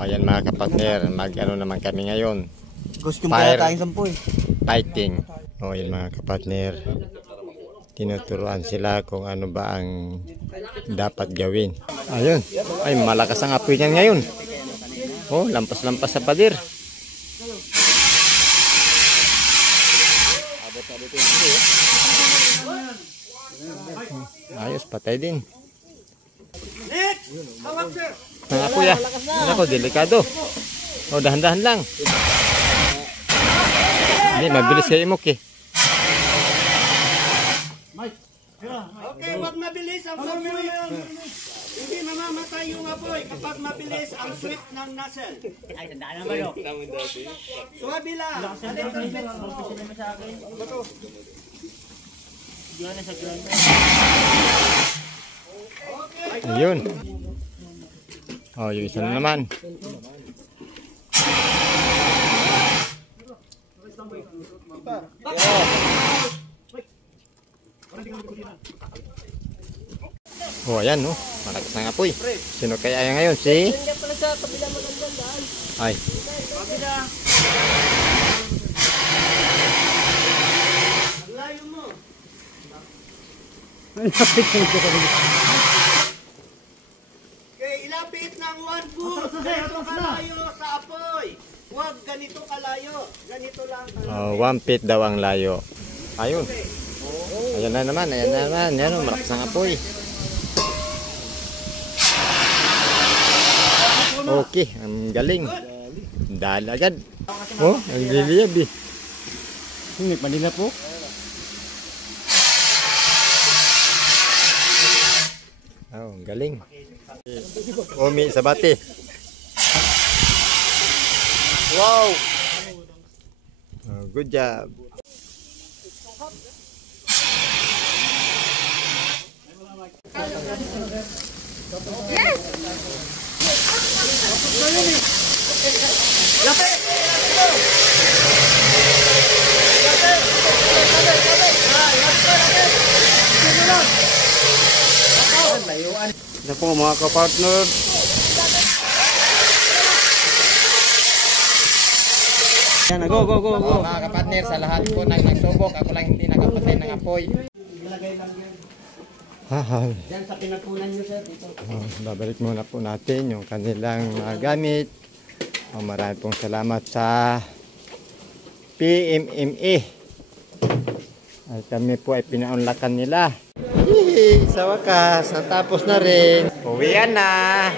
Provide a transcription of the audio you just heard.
Ayan mga kapatner, mag-ano naman kami ngayon. Gusto kong kaya tayong sampoy. Fighting. O ayan mga kapatner, tinuturuan sila kung ano ba ang dapat gawin. Ayun, ay malakas ang apoy niyan ngayon. Oh, lampas-lampas sa pader. Ayos, patay din. Ang apoy ah. Ako, delikado. O, dahan-dahan lang. Hindi, mabilis kayo imok eh. Okay, wag mabilis ang pag-sweep. Hindi mamamatay yung apoy kapag mabilis ang sweep ng nozzle. Ay, tandaan naman yun. Suwabi lang. Ayun. Oh, yung isa na naman. Oh, ayan, no. Malakas ng apoy. Sino kaya yan ngayon? Si? Ay. Layo mo. Okay, ilapit ng 1 foot. Ganito kalayo sa apoy. Huwag ganito kalayo. Ganito lang kalayo. 1 feet daw ang layo. Ayun. Ayan na naman, ayan na naman. Yan, oh, malakas ng apoy. Okay, ang galing. Dahil agad. Oh, ang liliyab eh. Hindi, manila po. Oh, ang galing. Umi sa bati. Wow! Oh, good job. Ito po mga kapartner. Yan, go. Mga kapatner, sa lahat po ng nagsubok, ako lang hindi nakapatay ng apoy. Diyan sa pinapunan nyo, sir. Babalik muna po natin yung kanilang mga gamit. Marami pong salamat sa PMMA. At kami po ay pinaunlakan nila. Sa wakas, natapos na rin. Uwian na!